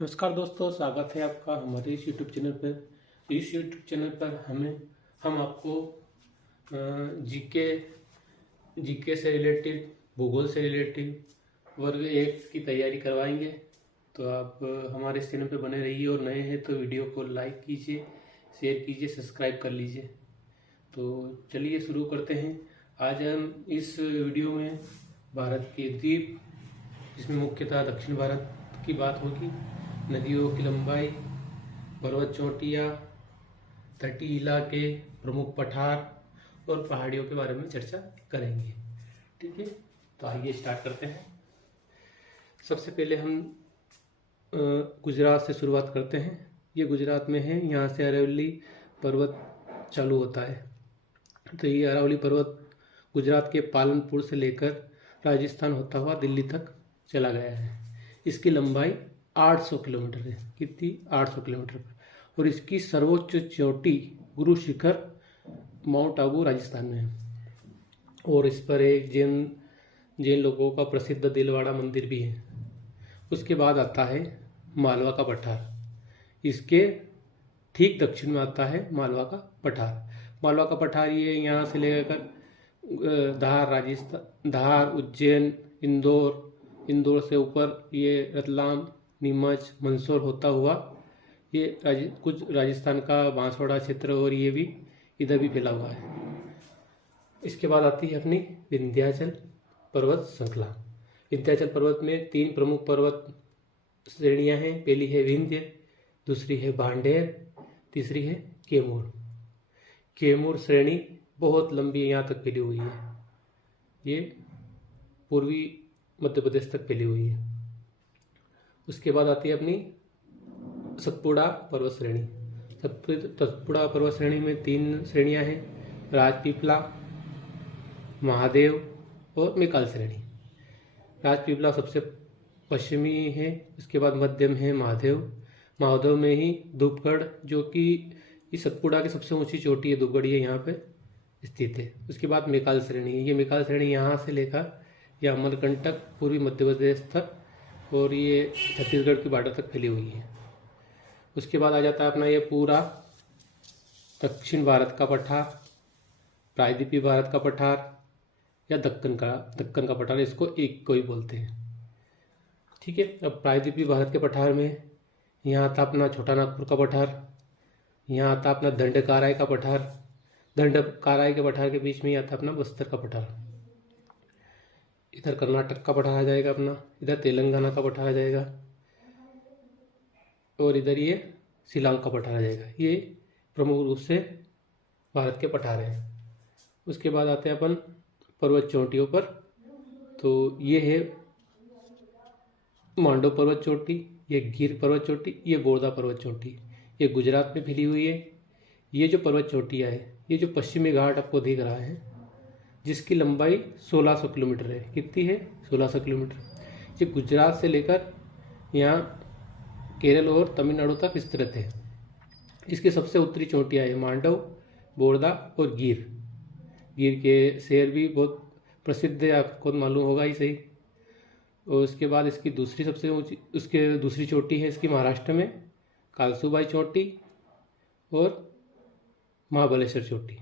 नमस्कार दोस्तों, स्वागत है आपका हमारे इस यूट्यूब चैनल पर। इस यूट्यूब चैनल पर हम आपको जीके जीके से रिलेटेड, भूगोल से रिलेटेड वर्ग 1 की तैयारी करवाएंगे। तो आप हमारे इस चैनल पर बने रहिए और नए हैं तो वीडियो को लाइक कीजिए, शेयर कीजिए, सब्सक्राइब कर लीजिए। तो चलिए शुरू करते हैं। आज हम इस वीडियो में भारत के द्वीप, जिसमें मुख्यतः दक्षिण भारत की बात होगी, नदियों की लंबाई, पर्वत चोटियाँ, तटीय इलाके, प्रमुख पठार और पहाड़ियों के बारे में चर्चा करेंगे। ठीक है, तो आइए स्टार्ट करते हैं। सबसे पहले हम गुजरात से शुरुआत करते हैं। ये गुजरात में है, यहाँ से अरावली पर्वत चालू होता है। तो ये अरावली पर्वत गुजरात के पालनपुर से लेकर राजस्थान होता हुआ दिल्ली तक चला गया है। इसकी लंबाई 800 किलोमीटर है। कितनी? 800 किलोमीटर। और इसकी सर्वोच्च चोटी गुरु शिखर माउंट आबू राजस्थान में है। और इस पर एक जैन लोगों का प्रसिद्ध दिलवाड़ा मंदिर भी है। उसके बाद आता है मालवा का पठार। इसके ठीक दक्षिण में आता है मालवा का पठार। मालवा का पठार ये यहाँ से लेकर धार, राजस्थान, धार, उज्जैन, इंदौर से ऊपर ये रतलाम, नीमच, मंदसौर होता हुआ ये कुछ राजस्थान का बांसवाड़ा क्षेत्र और ये भी इधर भी फैला हुआ है। इसके बाद आती है अपनी विंध्याचल पर्वत श्रृंखला। विंध्याचल पर्वत में 3 प्रमुख पर्वत श्रेणियां हैं। पहली है विंध्य, दूसरी है भांडेर, तीसरी है कैमूर। कैमूर श्रेणी बहुत लंबी यहाँ तक फैली हुई है। ये पूर्वी मध्य प्रदेश तक फैली हुई है। उसके बाद आती है अपनी सतपुड़ा पर्वत श्रेणी। सतपुड़ा पर्वत श्रेणी में 3 श्रेणियां हैं, राजपीपला, महादेव और मैकाल श्रेणी। राजपीपला सबसे पश्चिमी है। उसके बाद मध्यम है महादेव में ही धूपगढ़, जो कि इस सतपुड़ा की सबसे ऊंची चोटी है, धूपगढ़ ये यहाँ पे स्थित है। उसके बाद मैकाल श्रेणी। ये मैकाल श्रेणी यहाँ से लेकर यह अमरकंटक, पूर्वी मध्य प्रदेश तक और ये छत्तीसगढ़ की बॉर्डर तक फैली हुई है। उसके बाद आ जाता है अपना ये पूरा दक्षिण भारत का पठार, प्रायद्वीपीय भारत का पठार या दक्कन का पठार, इसको एक को ही बोलते हैं। ठीक है, अब प्रायद्वीपीय भारत के पठार में यहाँ आता अपना छोटा नागपुर का पठार, यहाँ आता अपना दंडकाराय का पठार, दंडकाराय के पठार के बीच में ही आता अपना बस्तर का पठार। इधर कर्नाटक का पठार आ जाएगा अपना, इधर तेलंगाना का पठार आ जाएगा और इधर ये शिलांग का पठार आ जाएगा। ये प्रमुख रूप से भारत के पठार हैं। उसके बाद आते हैं अपन पर्वत चोटियों पर। तो ये है मांडव पर्वत चोटी, ये गिर पर्वत चोटी, ये बोरदा पर्वत चोटी। ये गुजरात में फैली हुई है। ये जो पर्वत चोटियाँ है, ये जो पश्चिमी घाट आपको दिख रहा है, जिसकी लंबाई 1600 किलोमीटर है। कितनी है? 1600 किलोमीटर। ये गुजरात से लेकर यहाँ केरल और तमिलनाडु तक विस्तृत है। इसकी सबसे उत्तरी चोटियाँ है मांडव, बोरदा और गिर। गिर के शेर भी बहुत प्रसिद्ध है, आपको मालूम होगा ही सही। और उसके बाद इसकी दूसरी चोटी है इसकी महाराष्ट्र में कालसूबाई चोटी और महाबलेश्वर चोटी।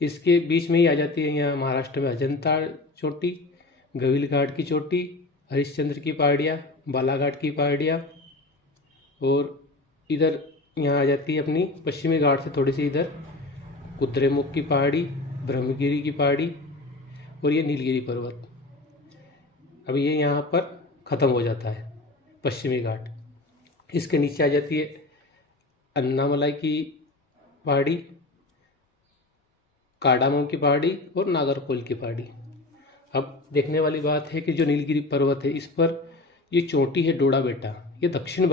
इसके बीच में ही आ जाती है यहाँ महाराष्ट्र में अजंता चोटी, गविल घाट की चोटी, हरिश्चंद्र की पहाड़ियाँ, बालाघाट की पहाड़ियाँ। और इधर यहाँ आ जाती है अपनी पश्चिमी घाट से थोड़ी सी इधर कुद्रेमुख की पहाड़ी, ब्रह्मगिरी की पहाड़ी और ये नीलगिरी पर्वत। अब ये यहाँ पर ख़त्म हो जाता है पश्चिमी घाट। इसके नीचे आ जाती है अन्नामलाई की पहाड़ी, कार्डामम की पहाड़ी और नागरकोइल की पहाड़ी। अब देखने वाली बात है कि जो नीलगिरी पर्वत है, इस पर ये चोटी है डोडा बेटा। ये दक्षिण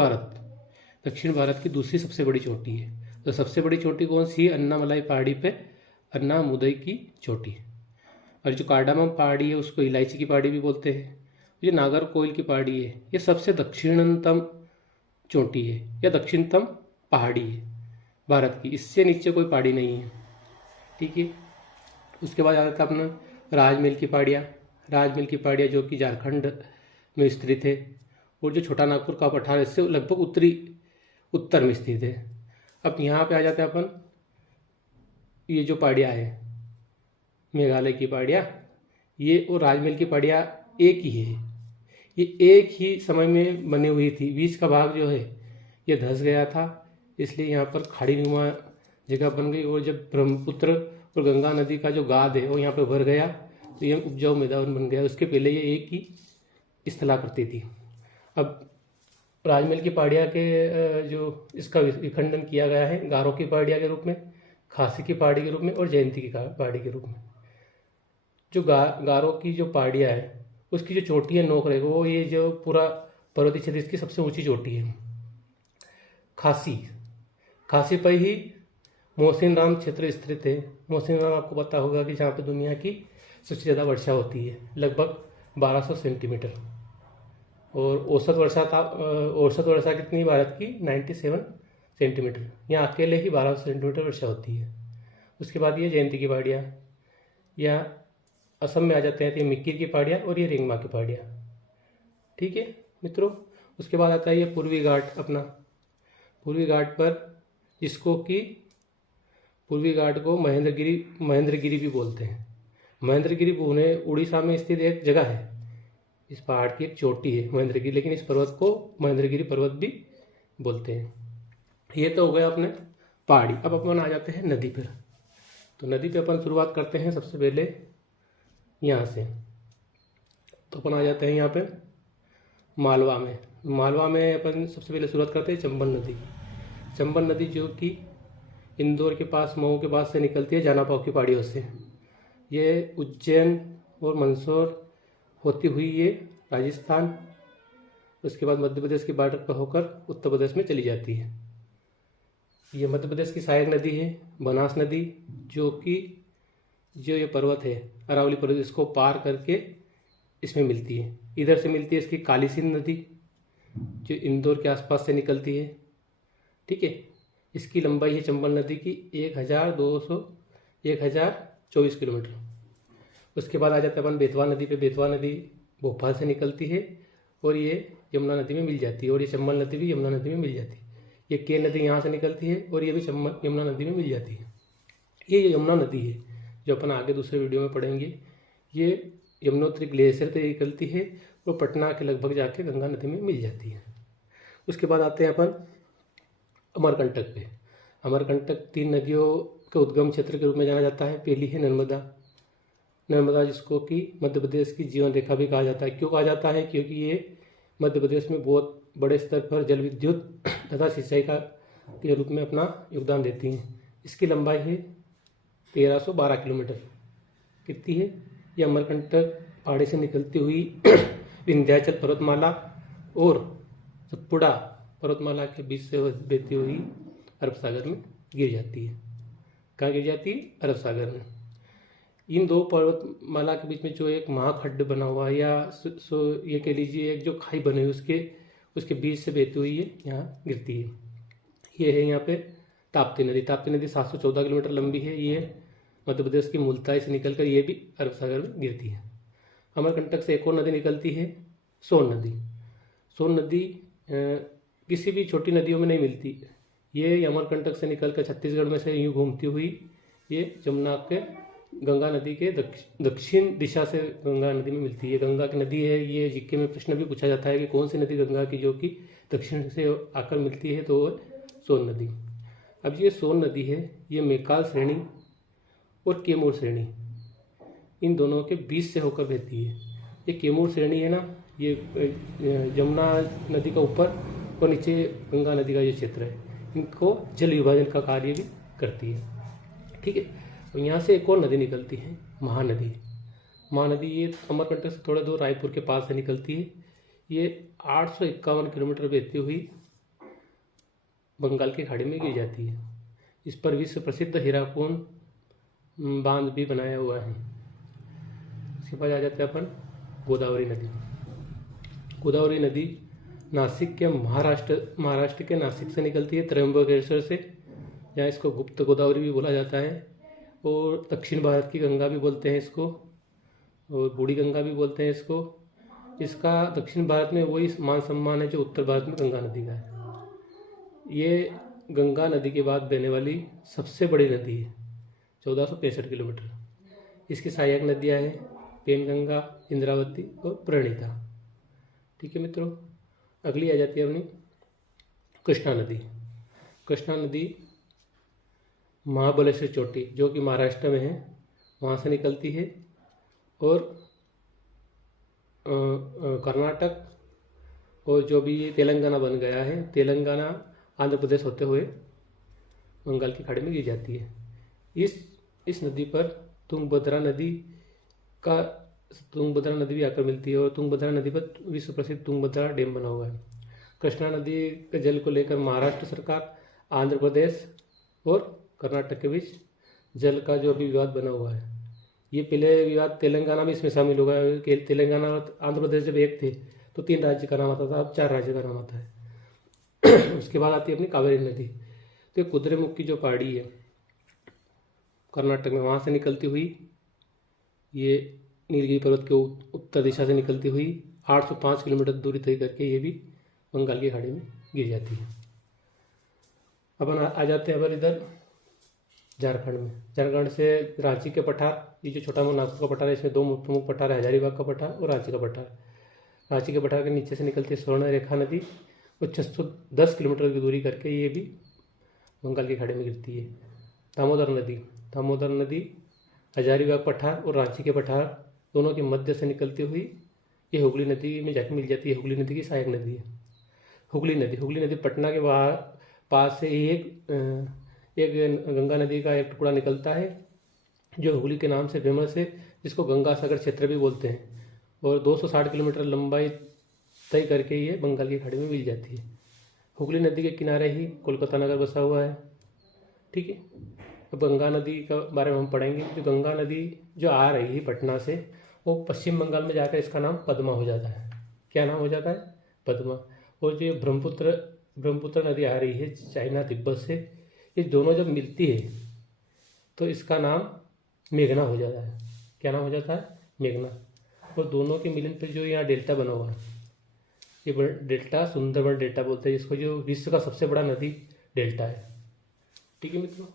भारत की दूसरी सबसे बड़ी चोटी है। तो सबसे बड़ी चोटी कौन सी है? अन्नामलाई पहाड़ी पे अन्नामुदई की चोटी। और जो कार्डामम पहाड़ी है उसको इलायची की पहाड़ी भी बोलते हैं। जो नागरकोइल की पहाड़ी है, ये सबसे दक्षिणतम चोटी है या दक्षिणतम पहाड़ी है भारत की। इससे नीचे कोई पहाड़ी नहीं है। ठीक है, उसके बाद आता था अपना राजमहल की पहाड़ियाँ जो कि झारखंड में स्थित है। और जो छोटा नागपुर का पठार इससे लगभग उत्तर में स्थित है। अब यहाँ पे आ जाते हैं अपन, ये जो पहाड़ियाँ है मेघालय की पहाड़ियाँ, ये और राजमहल की पहाड़ियाँ एक ही है। ये एक ही समय में बनी हुई थी, बीच का भाग जो है ये धंस गया था, इसलिए यहाँ पर खाड़ी नुमा जगह बन गई। और जब ब्रह्मपुत्र और गंगा नदी का जो गाद है वो यहाँ पर भर गया तो ये उपजाऊ मैदान बन गया। उसके पहले ये एक ही स्थलाकृति थी। अब राजमहल की पहाड़ियाँ के जो इसका विखंडन किया गया है गारो की पहाड़ियाँ के रूप में, खासी की पहाड़ी के रूप में और जयंती की पहाड़ी के रूप में। जो गारो की जो पहाड़ियाँ है उसकी जो चोटी है नोक रहेगा वो ये जो पूरा पर्वतीय क्षेत्र इसकी सबसे ऊंची चोटी है। खासी पर ही मौसिनराम क्षेत्र स्थित है। मौसिनराम आपको पता होगा कि जहाँ पे दुनिया की सबसे ज़्यादा वर्षा होती है, लगभग 1200 सेंटीमीटर। और औसत वर्षा कितनी भारत की 97 सेंटीमीटर। यहाँ अकेले ही 1200 सेंटीमीटर वर्षा होती है। उसके बाद ये जयंती की पहाड़ियाँ, या असम में आ जाते हैं तो ये मिक्की की पहाड़ियाँ और ये रिंगमा की पहाड़ियाँ। ठीक है मित्रों, उसके बाद आता है ये पूर्वी घाट। अपना पूर्वी घाट पर जिसको कि पूर्वी घाट को महेंद्रगिरी भी बोलते हैं। महेंद्रगिरी पुणे उड़ीसा में स्थित एक जगह है। इस पहाड़ की एक चोटी है महेंद्रगिरी, लेकिन इस पर्वत को महेंद्रगिरी पर्वत भी बोलते हैं। ये तो हो गया अपने पहाड़ी। अब अपन आ जाते हैं नदी पर। तो नदी पे अपन शुरुआत करते हैं सबसे पहले यहाँ से। तो अपन आ जाते हैं यहाँ पे मालवा में अपन सबसे पहले शुरुआत करते हैं चंबल नदी। चंबल नदी जो कि इंदौर के पास, मऊ के पास से निकलती है जानापाव की पहाड़ियों से। ये उज्जैन और मंदसौर होती हुई ये राजस्थान, उसके बाद मध्य प्रदेश की बॉर्डर पर होकर उत्तर प्रदेश में चली जाती है। ये मध्य प्रदेश की सहायक नदी है बनास नदी, जो ये पर्वत है अरावली पर्वत, इसको पार करके इसमें मिलती है। इधर से मिलती है इसकी काली सिंध नदी जो इंदौर के आसपास से निकलती है। ठीक है, इसकी लंबाई है चंबल नदी की 1024 किलोमीटर। उसके बाद आ जाता है अपन बेतवा नदी पे। बेतवा नदी भोपाल से निकलती है और ये यमुना नदी में मिल जाती है, और ये चंबल नदी भी यमुना नदी में मिल जाती है। ये के नदी यहाँ से निकलती है और ये भी यमुना नदी में मिल जाती है। ये यमुना नदी है जो अपन आगे दूसरे वीडियो में पढ़ेंगे। ये यमुनोत्री ग्लेशियर से निकलती है और पटना के लगभग जाके गंगा नदी में मिल जाती है। उसके बाद आते हैं अपन अमरकंटक पे। अमरकंटक 3 नदियों के उद्गम क्षेत्र के रूप में जाना जाता है। पहली है नर्मदा, जिसको कि मध्य प्रदेश की जीवन रेखा भी कहा जाता है। क्यों कहा जाता है? क्योंकि ये मध्य प्रदेश में बहुत बड़े स्तर पर जल विद्युत तथा सिंचाई के रूप में अपना योगदान देती हैं। इसकी लंबाई है 1312 किलोमीटर। कितनी है? ये अमरकंटक पहाड़ी से निकलती हुई विंध्याचल पर्वतमाला और सतपुड़ा पर्वतमाला के बीच से बहती हुई अरब सागर में गिर जाती है। कहाँ गिर जाती है? अरब सागर में। इन दो पर्वतमाला के बीच में जो एक महाखड्ड बना हुआ है, या ये कह लीजिए एक जो खाई बनी हुई उसके बीच से बहती हुई ये यहाँ गिरती है। ये है यहाँ पे ताप्ती नदी। ताप्ती नदी 714 किलोमीटर लंबी है। ये मध्य प्रदेश की मुल्ताई से निकलकर ये भी अरब सागर में गिरती है। अमरकंटक से एक और नदी निकलती है, सोन नदी। सोन नदी किसी भी छोटी नदियों में नहीं मिलती। ये अमरकंटक से निकलकर छत्तीसगढ़ में से यूँ घूमती हुई ये जमुना के गंगा नदी के दक्षिण दिशा से गंगा नदी में मिलती है। गंगा की नदी है। ये जीके में प्रश्न भी पूछा जाता है कि कौन सी नदी गंगा की जो कि दक्षिण से आकर मिलती है, तो सोन नदी। अब ये सोन नदी है, ये मेकाल श्रेणी और कैमूर श्रेणी इन दोनों के बीच से होकर बहती है। ये कैमूर श्रेणी है ना, ये यमुना नदी का ऊपर और नीचे गंगा नदी का ये क्षेत्र है, इनको जल विभाजन का कार्य भी करती है। ठीक है, और यहाँ से एक और नदी निकलती है, महानदी। ये अमरकंटक से थोड़ा दूर रायपुर के पास से निकलती है। ये 851 किलोमीटर बहती हुई बंगाल की खाड़ी में गिर जाती है। इस पर विश्व प्रसिद्ध हीराकुंड बांध भी बनाया हुआ है। इसके बाद आ जाते हैं अपन गोदावरी नदी। गोदावरी नदी नासिक के महाराष्ट्र के नासिक से निकलती है, त्र्यंबकेश्वर से, जहाँ इसको गुप्त गोदावरी भी बोला जाता है, और दक्षिण भारत की गंगा भी बोलते हैं इसको, और बूढ़ी गंगा भी बोलते हैं इसको। इसका दक्षिण भारत में वही मान सम्मान है जो उत्तर भारत में गंगा नदी का है। ये गंगा नदी के बाद बहने वाली सबसे बड़ी नदी है, 1465 किलोमीटर। इसकी सहायक नदियाँ हैं पेनगंगा, इंद्रावती और प्रणीता। ठीक है मित्रों, अगली आ जाती है अपनी कृष्णा नदी। कृष्णा नदी महाबलेश्वर चोटी जो कि महाराष्ट्र में है, वहाँ से निकलती है और कर्नाटक और जो भी तेलंगाना बन गया है, तेलंगाना आंध्र प्रदेश होते हुए बंगाल की खाड़ी में गिर जाती है। इस नदी पर तुंगभद्रा नदी भी आकर मिलती है और तुंगभद्रा नदी पर विश्व प्रसिद्ध तुंगभद्रा डैम बना हुआ है। कृष्णा नदी के जल को लेकर महाराष्ट्र सरकार, आंध्र प्रदेश और कर्नाटक के बीच जल का जो अभी विवाद बना हुआ है। ये पहले विवाद तेलंगाना में इसमें शामिल होगा कि तेलंगाना और आंध्र प्रदेश जब एक थे तो 3 राज्य का नाम आता था, अब 4 राज्य का नाम आता है। उसके बाद आती है अपनी कावेरी नदी। तो ये कुद्रेमुख की जो पहाड़ी है कर्नाटक में, वहाँ से निकलती हुई ये नीलगिरी पर्वत के उत्तर दिशा से निकलती हुई 805 किलोमीटर दूरी तय करके ये भी बंगाल की खाड़ी में गिर जाती है। अपन आ जाते हैं अब इधर झारखंड में। झारखंड से रांची के पठार, ये जो छोटा नागपुर का पठार है, इसमें 2 प्रमुख पठार है, हजारीबाग का पठार और रांची का पठार। रांची के पठार के नीचे से निकलती है स्वर्ण रेखा नदी और 610 किलोमीटर की दूरी करके ये भी बंगाल की खाड़ी में गिरती है। दामोदर नदी हजारीबाग पठार और रांची के पठार दोनों के मध्य से निकलती हुई ये हुगली नदी में जाकर मिल जाती है। हुगली नदी की सहायक नदी है। हुगली नदी पटना के पास से ही एक गंगा नदी का एक टुकड़ा निकलता है जो हुगली के नाम से फेमस है, जिसको गंगा सागर क्षेत्र भी बोलते हैं, और 260 किलोमीटर लंबाई तय करके ये बंगाल की खाड़ी में मिल जाती है। हुगली नदी के किनारे ही कोलकाता नगर बसा हुआ है। ठीक है, अब गंगा नदी का बारे में हम पढ़ेंगे। जो गंगा नदी जो आ रही है पटना से, वो पश्चिम बंगाल में जाकर इसका नाम पद्मा हो जाता है। क्या नाम हो जाता है? पद्मा। और जो ब्रह्मपुत्र नदी आ रही है चाइना तिब्बत से, ये दोनों जब मिलती है तो इसका नाम मेघना हो जाता है। क्या नाम हो जाता है? मेघना। और दोनों के मिलन पर जो यहाँ डेल्टा बना हुआ है, ये डेल्टा सुंदरबन डेल्टा बोलते हैं, जिसको जो विश्व का सबसे बड़ा नदी डेल्टा है। ठीक है मित्रों,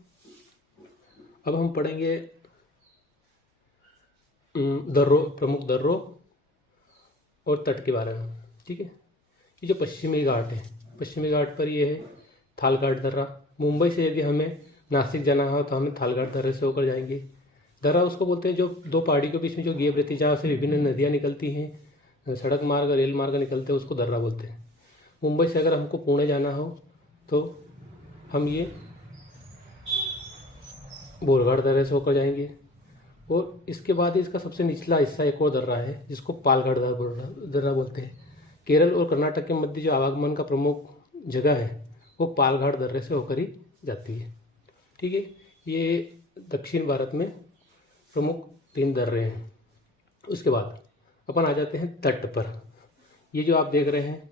अब हम पढ़ेंगे प्रमुख दर्रों और तट के बारे में। ठीक है, ये जो पश्चिमी घाट है, पश्चिमी घाट पर ये है थालघाट दर्रा। मुंबई से यदि हमें नासिक जाना हो तो हमें थालघाट दर्रे से होकर जाएंगे। दर्रा उसको बोलते हैं जो 2 पहाड़ी के बीच में जो गैप रहती है, जहाँ से विभिन्न नदियाँ निकलती हैं, सड़क मार्ग रेल मार्ग निकलते हैं, उसको दर्रा बोलते हैं। मुंबई से अगर हमको पुणे जाना हो तो हम ये बोरघाट दर्रे से होकर जाएंगे। और इसके बाद इसका सबसे निचला हिस्सा एक और दर्रा है जिसको पालघाट दर्रा बोलते हैं। केरल और कर्नाटक के मध्य जो आवागमन का प्रमुख जगह है वो पालघाट दर्रे से होकर ही जाती है। ठीक है, ये दक्षिण भारत में प्रमुख 3 दर्रे हैं। उसके बाद अपन आ जाते हैं तट पर। ये जो आप देख रहे हैं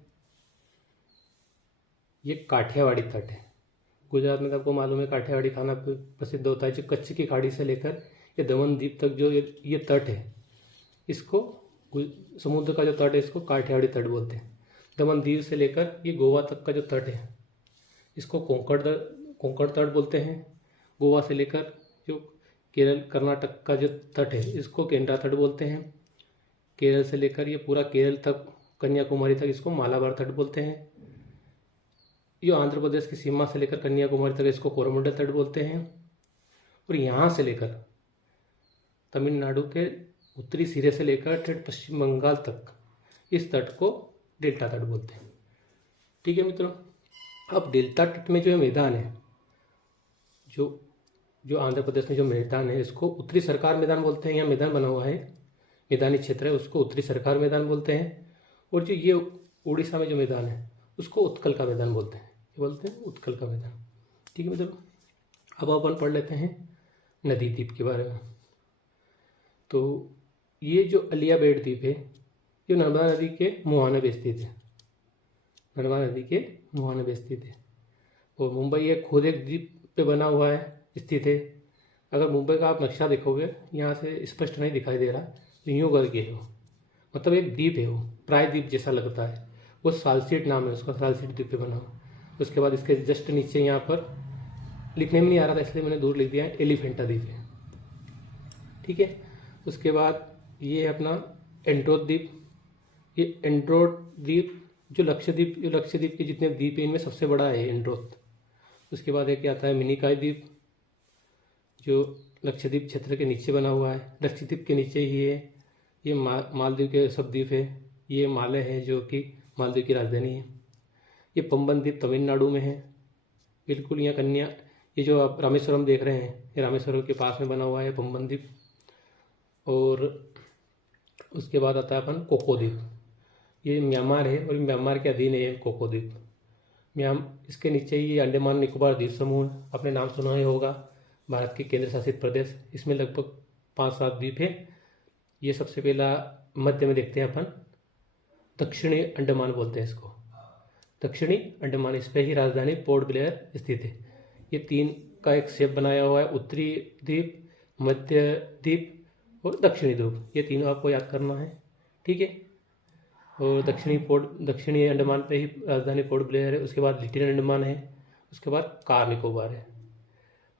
ये काठियावाड़ी तट है। गुजरात में तो आपको मालूम है काठियावाड़ी खाना प्रसिद्ध होता है। जो कच्छ की खाड़ी से लेकर ये दमन द्वीप तक जो ये तट है, इसको समुद्र का जो तट है इसको काठियावाड़ी तट बोलते हैं। दमन द्वीप से लेकर ये गोवा तक का जो तट है इसको कोंकण तट बोलते हैं। गोवा से लेकर जो केरल कर्नाटक का जो तट है इसको केंद्रा तट बोलते हैं। केरल से लेकर ये पूरा केरल तक कन्याकुमारी तक इसको मालाबार तट बोलते हैं। ये आंध्र प्रदेश की सीमा से लेकर कन्याकुमारी तक इसको कोरोमंडल तट बोलते हैं। और यहाँ से लेकर तमिलनाडु के उत्तरी सिरे से लेकर ठेठ पश्चिम बंगाल तक इस तट को डेल्टा तट बोलते हैं। ठीक है मित्रों, अब डेल्टा तट में जो मैदान है, जो आंध्र प्रदेश में जो मैदान है इसको उत्तरी सरकार मैदान बोलते हैं। यहाँ मैदान बना हुआ है, मैदानी क्षेत्र है, उसको उत्तरी सरकार मैदान बोलते हैं। और जो ये उड़ीसा में जो मैदान है उसको उत्कल का मैदान बोलते हैं। ये बोलते हैं उत्कल का मैदान। ठीक है मित्रों, अब अपन पढ़ लेते हैं नदी द्वीप के बारे में। तो ये जो अलियाबेट द्वीप है ये नर्मदा नदी के मुहाने पे स्थित है। नर्मदा नदी के मुहाने पे स्थित है। और मुंबई एक खुद एक द्वीप पे बना हुआ है, स्थित है। अगर मुंबई का आप नक्शा देखोगे यहाँ से स्पष्ट नहीं दिखाई दे रहा, यूँ करके हो। मतलब एक द्वीप है, वो प्रायद्वीप जैसा लगता है, वो सालसीट नाम है उसका, सालसीट द्वीप पे बना हुआ। उसके बाद इसके जस्ट नीचे यहाँ पर लिखने में नहीं आ रहा था इसलिए मैंने दूर लिख दिया है, एलिफेंटा द्वीप है। ठीक है, उसके बाद ये है अपना एंड्रोथ द्वीप। ये एंड्रोथ द्वीप जो लक्षद्वीप के जितने द्वीप हैं इनमें सबसे बड़ा है एंड्रोथ। उसके बाद एक आता है मिनिकॉय द्वीप जो लक्षद्वीप क्षेत्र के नीचे बना हुआ है, लक्षद्वीप के नीचे ही है। ये मालदीव के सब द्वीप है। ये माले है जो कि मालदीव की राजधानी है। ये पंबन द्वीप तमिलनाडु में है बिल्कुल। यहाँ कन्या, ये जो आप रामेश्वरम देख रहे हैं, ये रामेश्वरम के पास में बना हुआ है पंबन द्वीप। और उसके बाद आता है अपन कोको द्वीप। ये म्यांमार है और म्यांमार के अधीन है ये कोको द्वीप। इसके नीचे ही अंडमान निकोबार द्वीप समूह, अपने नाम सुना ही होगा, भारत के केंद्र शासित प्रदेश। इसमें लगभग 5-7 द्वीप है। ये सबसे पहला मध्य में देखते हैं अपन, दक्षिणी अंडमान बोलते हैं इसको, दक्षिणी अंडमान। इस पर ही राजधानी पोर्ट ब्लेयर स्थित है। ये 3 का एक शेप बनाया हुआ है, उत्तरी द्वीप, मध्य द्वीप और दक्षिणी द्वीप। ये तीनों आपको याद करना है, ठीक है। और दक्षिणी अंडमान पे ही राजधानी पोर्ट ब्लेयर है। उसके बाद लिटिल अंडमान है, उसके बाद कार निकोबार है।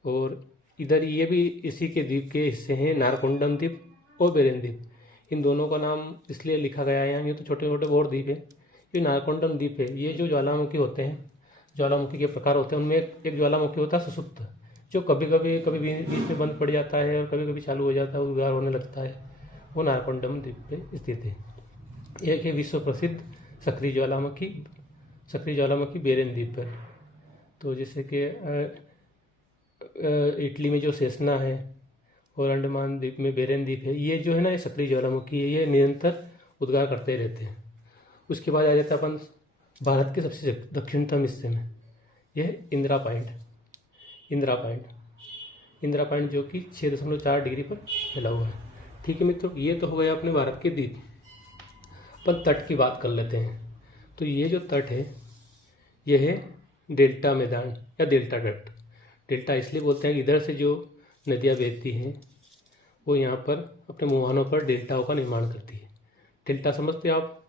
और इधर ये भी इसी के द्वीप के हिस्से हैं, नारकोंडम द्वीप और बेरेन द्वीप। इन दोनों का नाम इसलिए लिखा गया है यहाँ, ये तो छोटे छोटे और द्वीप है। ये नारकोंडम द्वीप है, ये जो ज्वालामुखी होते हैं, ज्वालामुखी के प्रकार होते हैं, उनमें एक ज्वालामुखी होता है सुसुप्त, जो कभी बीच में बंद पड़ जाता है और कभी चालू हो जाता है, उद्गार होने लगता है। वो नारकोंडम द्वीप पे स्थित है। एक है विश्व प्रसिद्ध सक्रिय ज्वालामुखी बेरेन द्वीप पर। तो जैसे कि इटली में जो सेसना है और अंडमान द्वीप में बेरेन द्वीप है, ये जो है ना, ये सक्रिय ज्वालामुखी है, ये निरंतर उद्गार करते रहते हैं। उसके बाद आ जाता है अपन भारत के सबसे दक्षिणतम हिस्से में, यह है इंदिरा पॉइंट जो कि 6.4 डिग्री पर फैला हुआ है। ठीक है मित्रों, ये तो हो गया अपने भारत के द्वीप। अपन तट की बात कर लेते हैं। तो ये जो तट है, यह है डेल्टा मैदान या डेल्टा तट। डेल्टा इसलिए बोलते हैं कि इधर से जो नदियाँ बहती हैं वो यहाँ पर अपने मुहानों पर डेल्टाओं का निर्माण करती है। डेल्टा समझते हैं आप,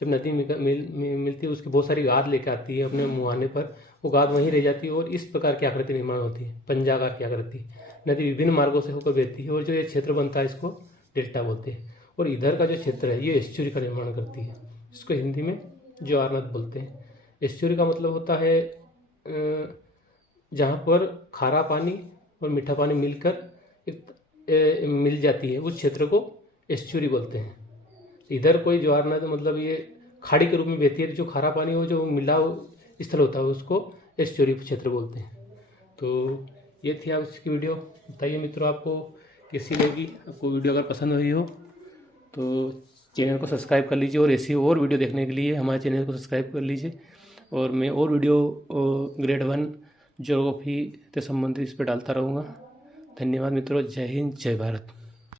जब नदी मिलती है उसकी बहुत सारी गाद लेकर आती है अपने मुहाने पर, वो गाद वहीं रह जाती है और इस प्रकार की आकृति निर्माण होती है, पंजाकार की आकृति। नदी विभिन्न मार्गों से होकर बहती है और जो ये क्षेत्र बनता है इसको डेल्टा बोलते हैं। और इधर का जो क्षेत्र है ये एस्चुरी का निर्माण करती है, इसको हिंदी में ज्वारनद बोलते हैं। एस्चुरी का मतलब होता है जहाँ पर खारा पानी और मीठा पानी मिलकर मिल जाती है, उस क्षेत्र को एस्चुरी बोलते हैं। इधर कोई ज्वारनद मतलब ये खाड़ी के रूप में बहती है, जो खारा पानी हो, जो मिलाव स्थल होता है, उसको एस्चुरी क्षेत्र बोलते हैं। तो ये थी आज की वीडियो। बताइए मित्रों आपको कैसी लगी। आपको वीडियो अगर पसंद हुई हो तो चैनल को सब्सक्राइब कर लीजिए, और ऐसी और वीडियो देखने के लिए हमारे चैनल को सब्सक्राइब कर लीजिए। और मैं और वीडियो ग्रेड 1 ज्योग्राफी से संबंधित इस पर डालता रहूँगा। धन्यवाद मित्रों, जय हिंद, जय भारत।